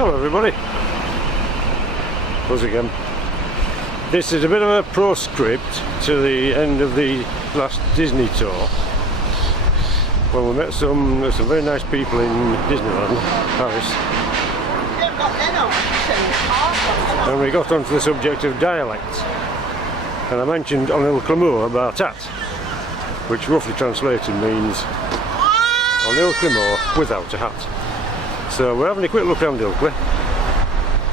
Hello everybody, once again. This is a bit of a proscript to the end of the last Disney tour, when we met some very nice people in Disneyland, Paris, and we got onto the subject of dialect, and I mentioned on Ilkley about that, which roughly translated means on Ilkley without a hat. So we're having a quick look around Ilkley,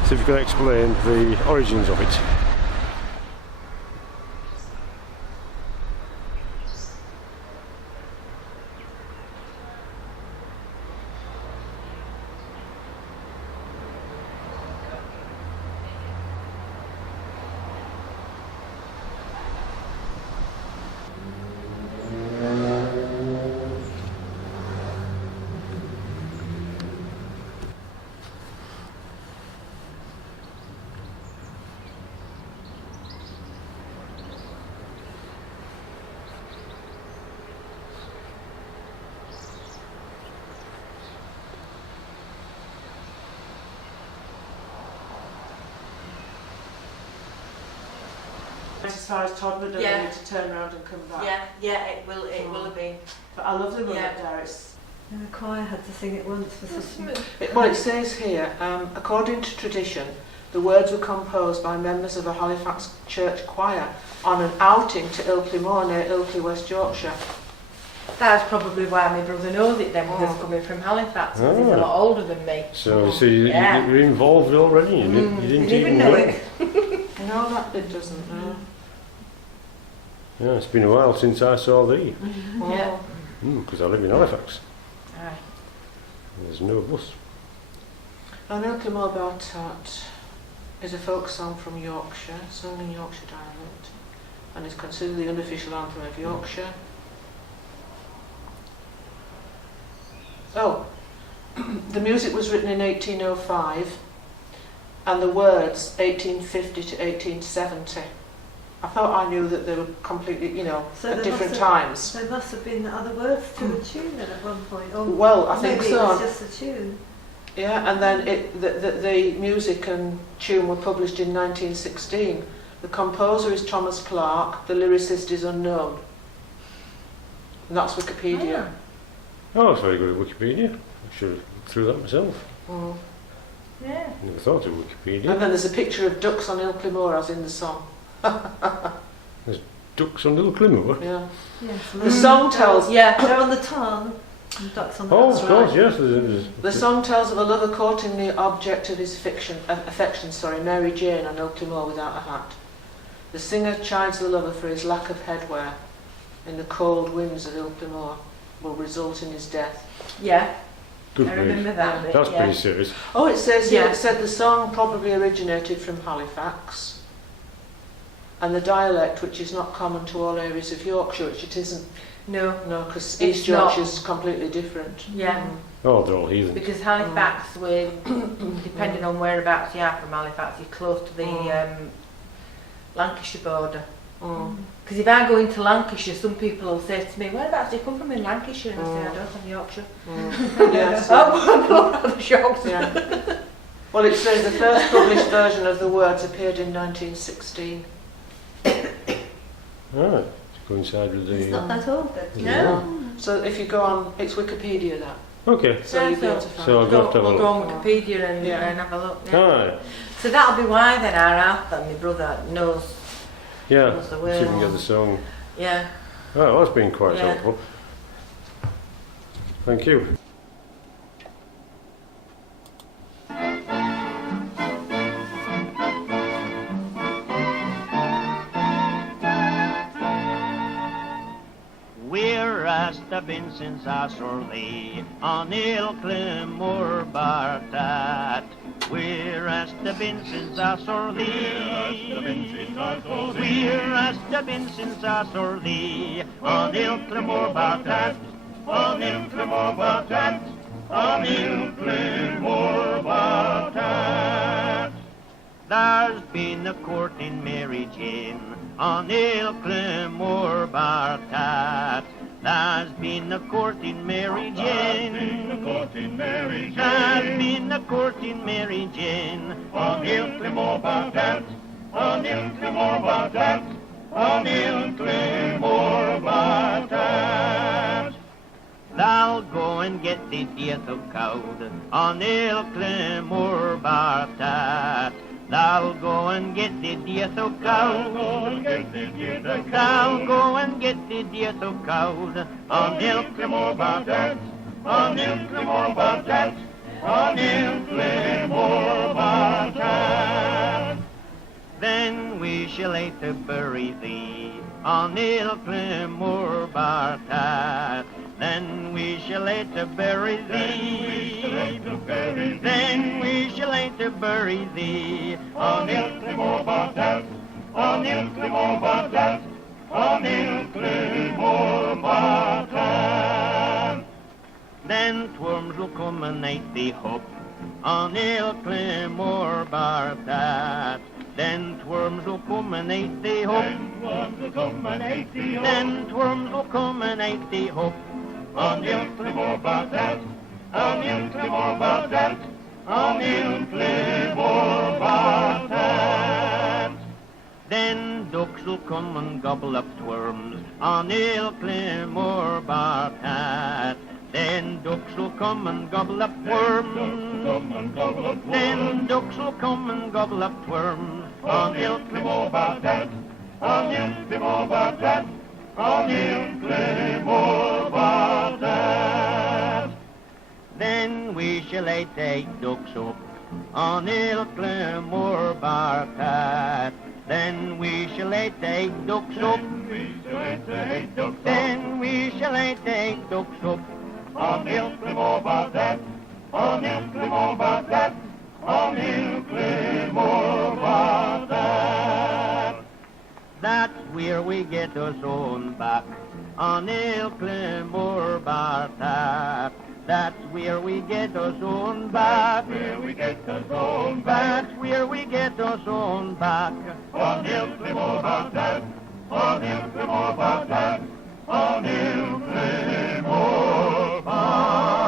see if we can explain the origins of it. As far as Toddler don't need to turn around and come back. Yeah, it will have been. But I love the run up there. It's And the choir had to sing it once for some... well, it says here, according to tradition, the words were composed by members of a Halifax church choir on an outing to Ilkley Moor near Ilkley, West Yorkshire. That's probably why my brother knows it then, because coming from Halifax, because he's a lot older than me. So you're involved already, you didn't even know it. No, that bit doesn't know. Yeah, it's been a while since I saw thee. Yeah. Because I live in Halifax. Aye. There's no bus. An Ilkley Moor Bartat is a folk song from Yorkshire, sung in Yorkshire dialect, and is considered the unofficial anthem of Yorkshire. Oh, the music was written in 1805, and the words 1850 to 1870. I thought I knew that they were completely, at different times. There must have been other words to the tune then at one point. Or well, I think maybe so. it was just a tune. Yeah, and then the music and tune were published in 1916. The composer is Thomas Clarke, the lyricist is unknown. And that's Wikipedia. Oh, that's very good at Wikipedia. I should have threw that myself. Yeah. Never thought of Wikipedia. And then there's a picture of ducks on Ilkley Moor, as in the song. There's ducks on Ilkley Moor? Yeah. Yes, The song tells... Yeah, they're on the tarn. And ducks on the Oh, tarn. of course, yes. The song tells of a lover courting the object of his affection, Mary Jane, on Ilkley Moor without a hat. The singer chides the lover for his lack of headwear in the cold winds of Ilkley Moor, will result in his death. Yeah. Good I remember that bit. That's pretty serious. Oh, it says here, it said the song probably originated from Halifax, and the dialect, which is not common to all areas of Yorkshire, which it isn't. No, because East Yorkshire's completely different. Yeah. Oh, they're all heathen. Because Halifax, depending on whereabouts you are from Halifax, you're close to the Lancashire border. Because if I go into Lancashire, some people will say to me, whereabouts do you come from in Lancashire? And I say, I don't have Yorkshire. Yes. I'm shocked. Yeah. Well, it says the first published version of the words appeared in 1916. Right, to coincide with the... It's not that old then. No. So if you go on, it's Wikipedia that. Okay. So you'll be able to find So I'll it. go have to have a We'll go look. on Wikipedia and have a look. Yeah. Alright. So that'll be why then our anthem, my brother knows. Yeah, Knows the see if we can words. get the song. Yeah. Oh, that's been quite Yeah. helpful. Thank you. Whereas the been since I saw thee on Ilkley Moor Bartat. Whereas the been since I saw thee. Whereas the been since I saw thee on Ilkley Moor Bartat. On Ilkley Moor Bartat. On Ilkley Moor Bartat. There's been a courting Mary Jane on Ilkley Moor Bartat. There's been a courting Mary Jane. There's been a courting Mary Jane. On Ilkley Moor Bartat, on Ilkley Moor Bartat, on Ilkley Moor Bartat. Thou go and get the death of cowd on Ilkley Moor Bartat. Thou go and get the death of cowd. Thou go and get the death of cowd on Ilkley Moor Bartat, on Ilkley Moor Bartat, on Ilkley Moor Bartat. Then we shall later bury thee on Ilkley Moor Bartat. Then we shall later bury thee. Then we shall later bury thee on Ilkley Moor Bartat, on Ilkley Moor Bartat, on Ilkley Moor Bartat. Then tworms will come and eat thee up on Ilkley Moor Bartat. Then tworms will come and eat thee up. Then tworms will come and eat thee up on Ilkley Moor Bartat, on Ilkley Moor Bartat, on Ilkley Moor Bartat. Then ducks will come and gobble up tworms on Ilkley Moor Bartat. Then ducks will come and gobble up worms. Then ducks will come and gobble up worms on Ilkley Moor Bartat, on Ilkley Moor Bartat, on Ilkley Moor Bartat. Then we shall take ducks up on Ilkley Moor Bartat. Then we shall take ducks up. Then we shall take ducks up on Ilkley Moor Bartat, on Ilkley Moor Bartat, on Ilkley Moor Bartat. That's where we get us own back on Ilkley Moor Bartat. That's where we get us own back. That's where we get us own back. That's where we get us own back on Ilkley Moor Bartat, on Ilkley Moor Bartat, on Ilkley Moor Bartat.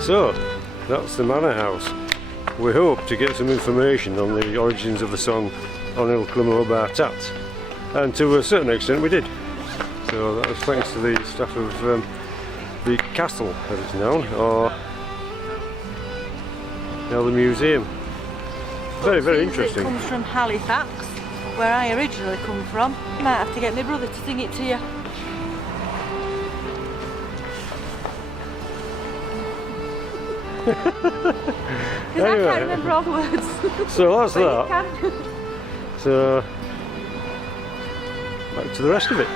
So, that's the manor house. We hope to get some information on the origins of the song on Ilkley Moor Bartat, and to a certain extent we did. So that was thanks to the staff of the castle, as it's known, or now the museum. Very, very interesting. It comes from Halifax, where I originally come from. I might have to get my brother to sing it to you. Because I can't remember all the words. So that's But you that. can. So back to the rest of it.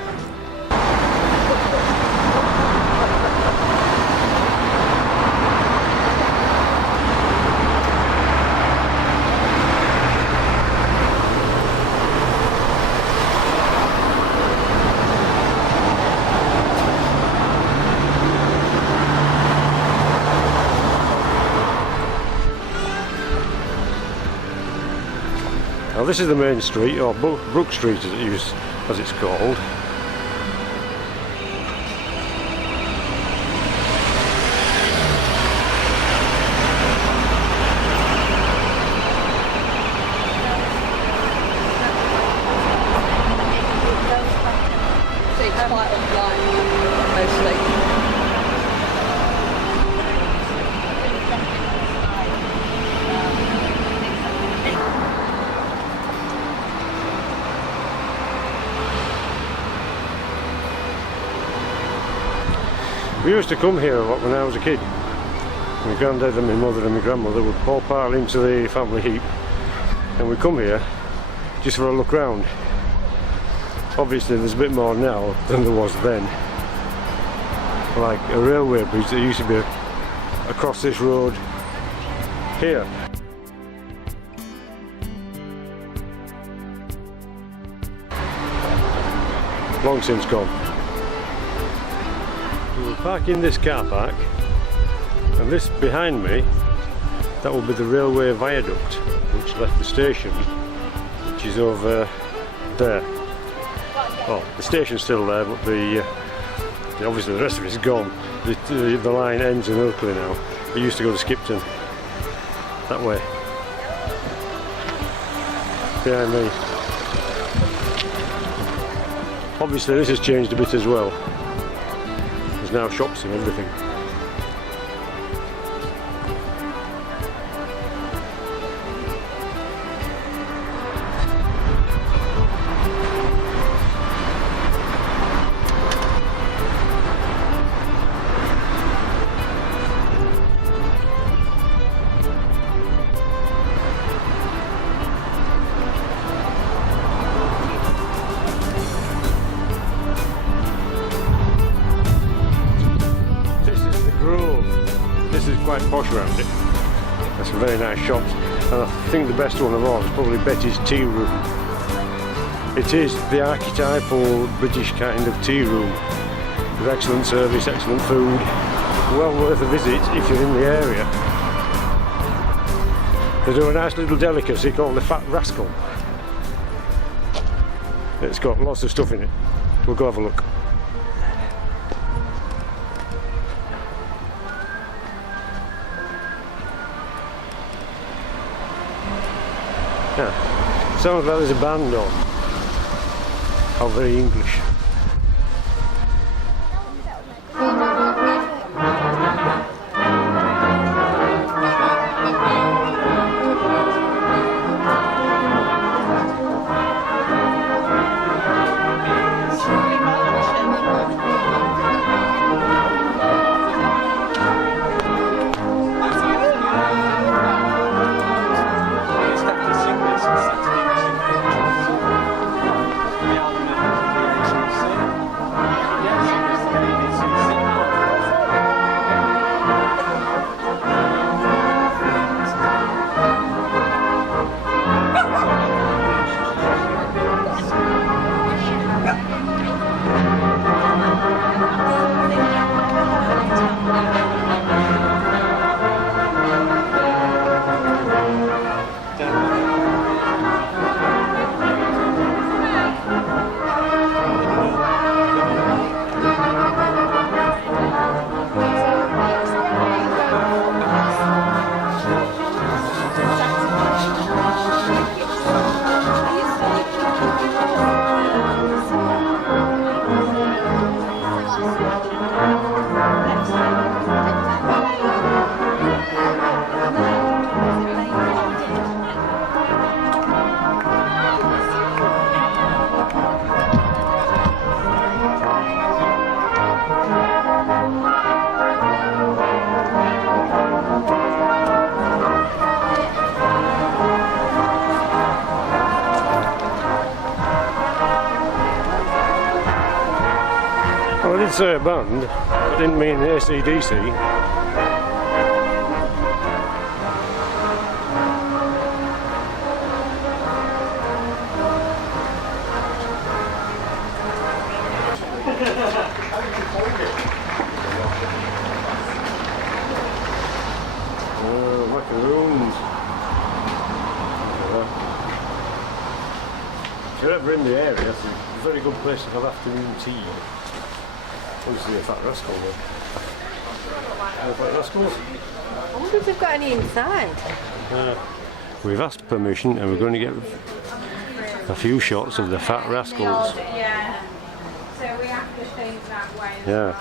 Now this is the main street, or Brook Street as it's called. It's quite offline, mostly. We used to come here a lot when I was a kid. My granddad and my mother and my grandmother would all pile into the family heap, and we'd come here just for a look round. Obviously there's a bit more now than there was then. Like a railway bridge that used to be across this road here. Long since gone. We were parking this car park, and this behind me, that will be the railway viaduct which left the station, which is over there. Well, the station's still there, but obviously the rest of it is gone. The line ends in Ilkley now. It used to go to Skipton, that way. Behind me. Obviously this has changed a bit as well. There's now shops and everything. This is quite posh around it. There's some very nice shops, and I think the best one of all is probably Betty's Tea Room. It is the archetypal British kind of tea room, with excellent service, excellent food, well worth a visit if you're in the area. They do a nice little delicacy called the Fat Rascal. It's got lots of stuff in it. We'll go have a look. Yeah, sounds like there's a band on. How very English. Well, I did say a band, I didn't mean AC/DC. Macaroons. you're ever in the area, it's a very good place to have afternoon tea. Obviously a fat rascal though. Fat rascals? I wonder if they've got any inside. We've asked permission and we're going to get a few shots of the fat rascals. Yeah. So we have to think that way. Yeah.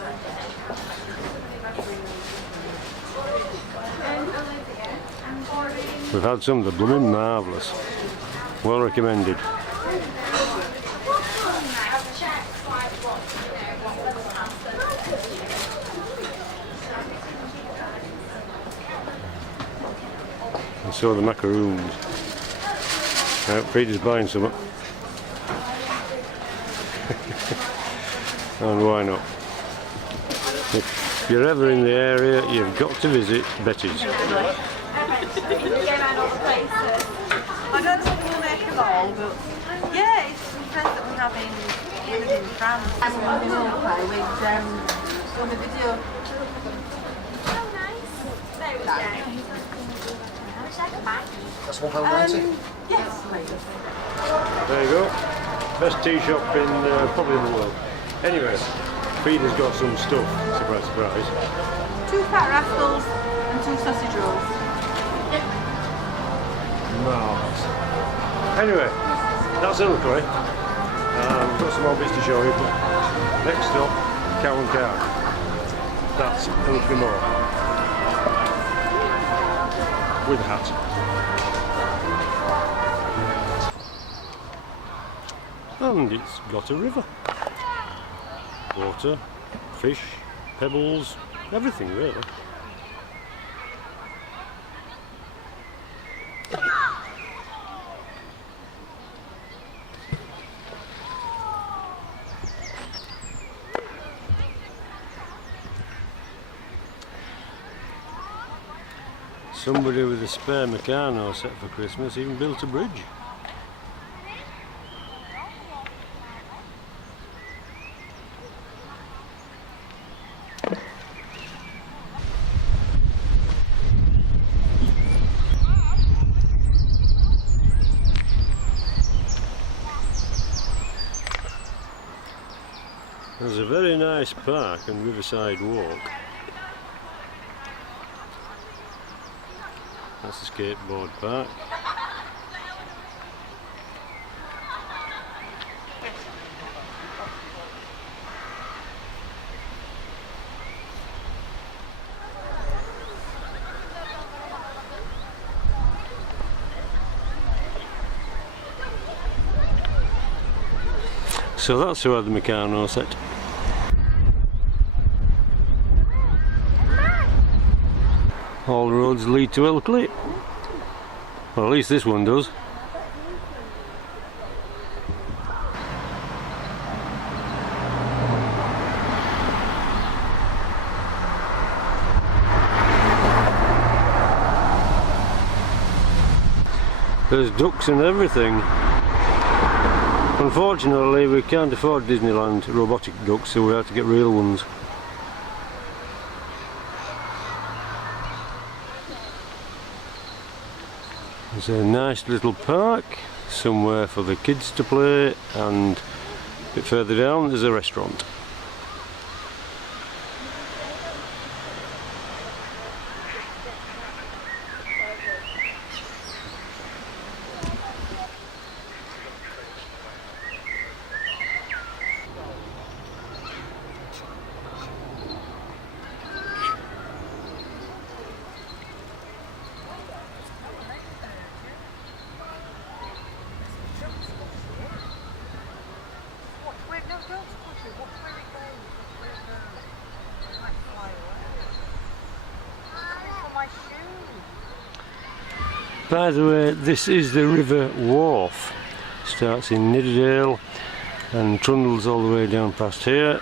We've had some that are blooming marvellous. Well recommended. And so the macaroons. Peter's buying some. And why not? If you're ever in the area, you've got to visit Betty's. I don't know if we'll make them all, but yeah, it's some friends that we're having in France. I'm on the Ilkley with on the video. Oh, nice. There we go. That's £1.90. Yes, please. There you go. Best tea shop in probably in the world. Anyway, Peter's got some stuff. Surprise, surprise. 2 fat rascals and 2 sausage rolls. Marvellous. Anyway, that's Ilkley. We've got some more bits to show you, but next up, Cow and Cow. That's Ilkley Moor. With a hat. And it's got a river. Water, fish, pebbles, everything really. Somebody with a spare Meccano set for Christmas even built a bridge. There's a very nice park and riverside walk. That's the skateboard park. So that's who had the Meccano set. All roads lead to Ilkley. Well, at least this one does. There's ducks and everything. Unfortunately, we can't afford Disneyland robotic ducks, so we have to get real ones. There's a nice little park, somewhere for the kids to play, and a bit further down there's a restaurant. By the way, this is the River Wharf. Starts in Nidderdale and trundles all the way down past here.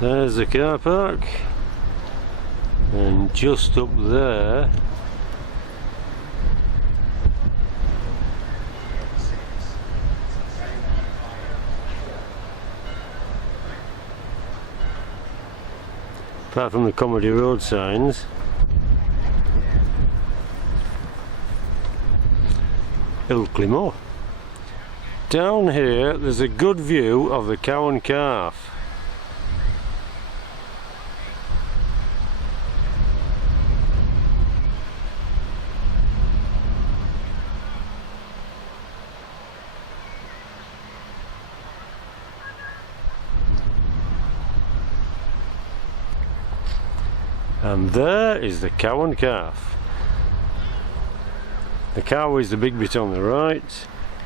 There's the car park, and just up there apart from the Comedy Road signs, Ilkley Moor. Down here there's a good view of the Cow and Calf. And there is the Cow and Calf. The cow is the big bit on the right,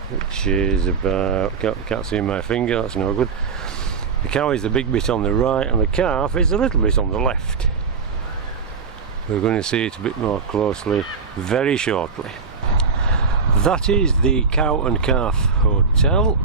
which is about, can't see my finger, that's no good. The cow is the big bit on the right, and the calf is a little bit on the left. We're going to see it a bit more closely very shortly. That is the Cow and Calf Hotel.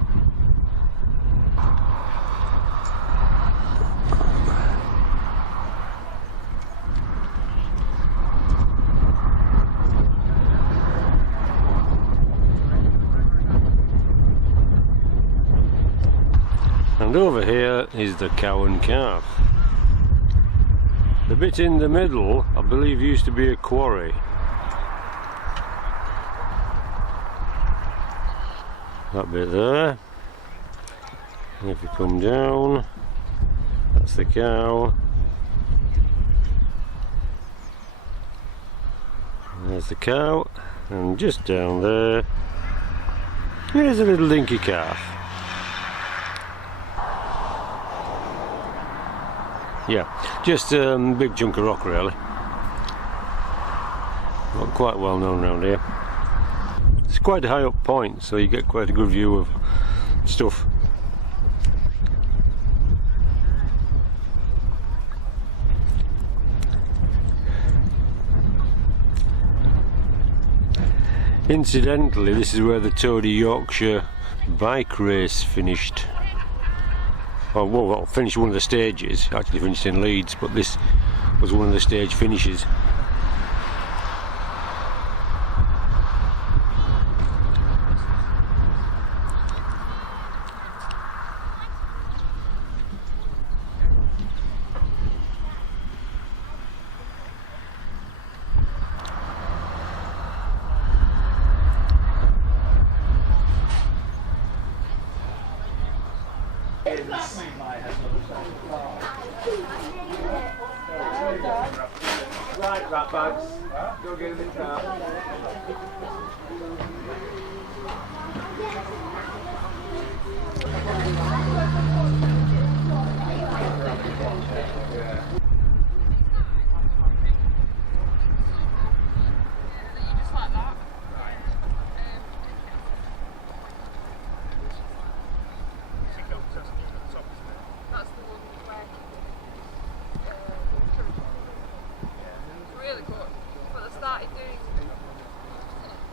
And over here is the Cow and Calf. The bit in the middle, I believe, used to be a quarry. That bit there. And if you come down, that's the cow. And there's the cow. And just down there, here's a little dinky calf. Yeah, just a big chunk of rock really. Not quite well known around here. It's quite a high up point, so you get quite a good view of stuff. Incidentally, this is where the Toady Yorkshire bike race finished. Oh, well, finished one of the stages, actually finished in Leeds, but this was one of the stage finishes. Right, rat bags. Go get in the car.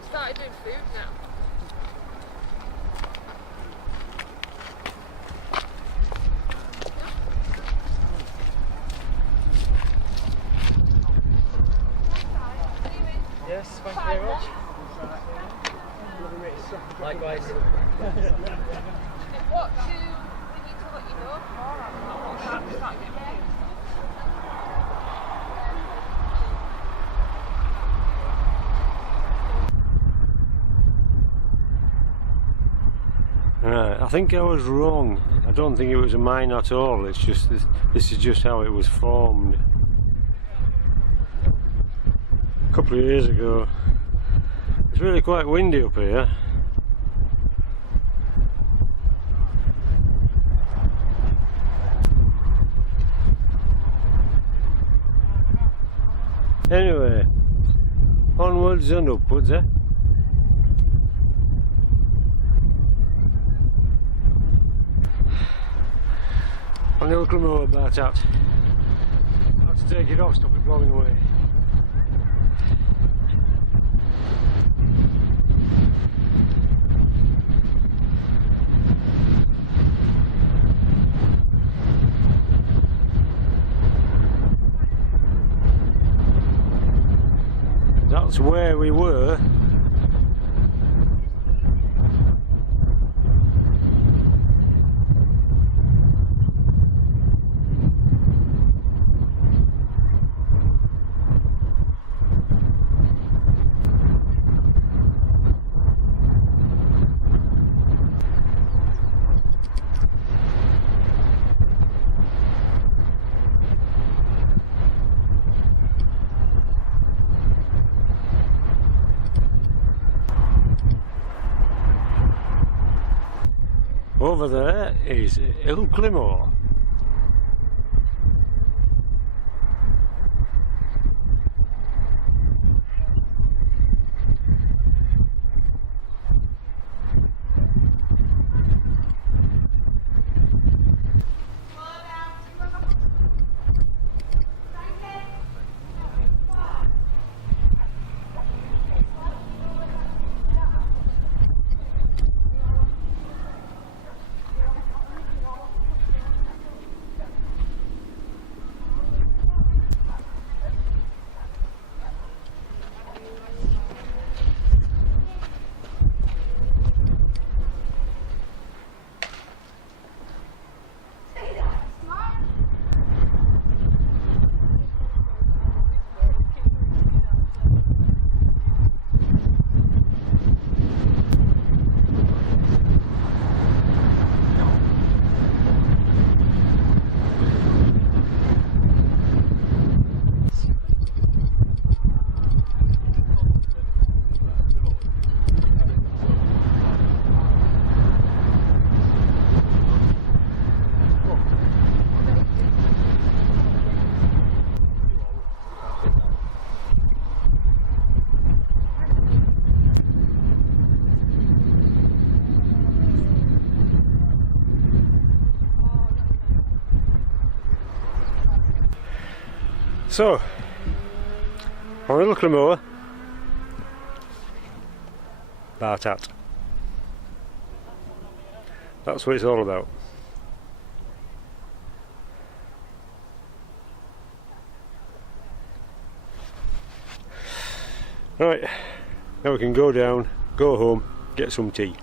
Started doing food now. Yes, thank you very much. Likewise. What do we need to let you know more about? Start getting ready. Right, I think I was wrong. I don't think it was a mine at all. It's just this is just how it was formed. A couple of years ago, It's really quite windy up here. Anyway, onwards and upwards, eh? On Ilkley Moor about out. I have to take it off, stop it blowing away. That's where we were. Over there is Ilkley Moor. So, on Ilkley Moor, Bartat. That's what it's all about. Right, now we can go down, go home, get some tea.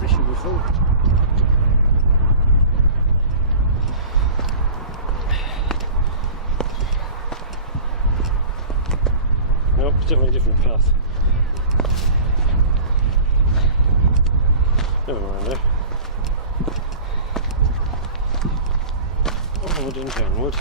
This should be full. Nope, it's definitely a different path. Never mind there. onward and downward.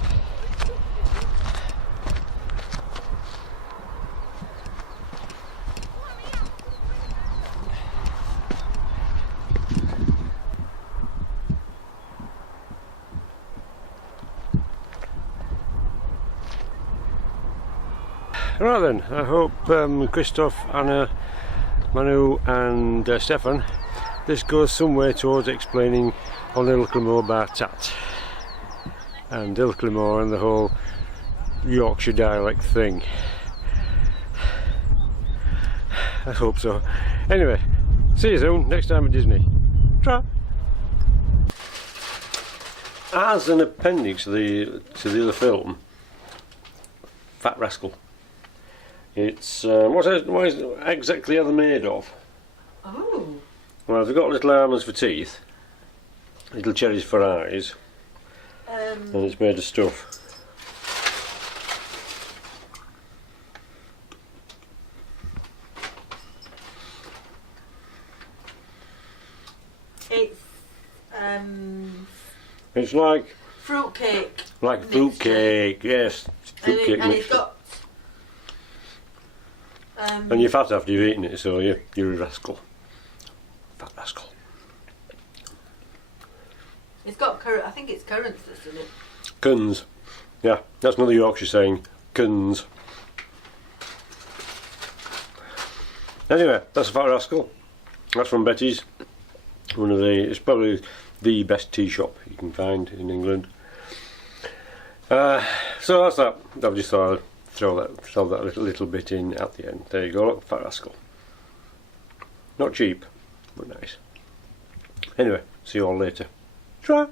Right then, I hope Christoph, Anna, Manu and Stefan, this goes some way towards explaining on Ilkley Moor bar tat and Ilkley Moor and the whole Yorkshire dialect thing. I hope so. Anyway, see you soon, next time at Disney. Tra! As an appendix to the other film, Fat Rascal. It's what exactly are they made of? Oh. Well, they've got little almonds for teeth, little cherries for eyes, and it's made of stuff. It's It's like fruitcake. like fruitcake, yes, fruitcake And it's mixture. got And you're fat after you've eaten it, so you're a rascal. Fat rascal. it's got I think it's currants that's in it. Cuns. Yeah, that's another Yorkshire saying. Cuns. Anyway, that's a Fat Rascal. That's from Betty's. It's probably the best tea shop you can find in England. So that's that. I just thought I'd throw that little bit in at the end. There you go, look, Fat Rascal. Not cheap, but nice. Anyway, see you all later. Try.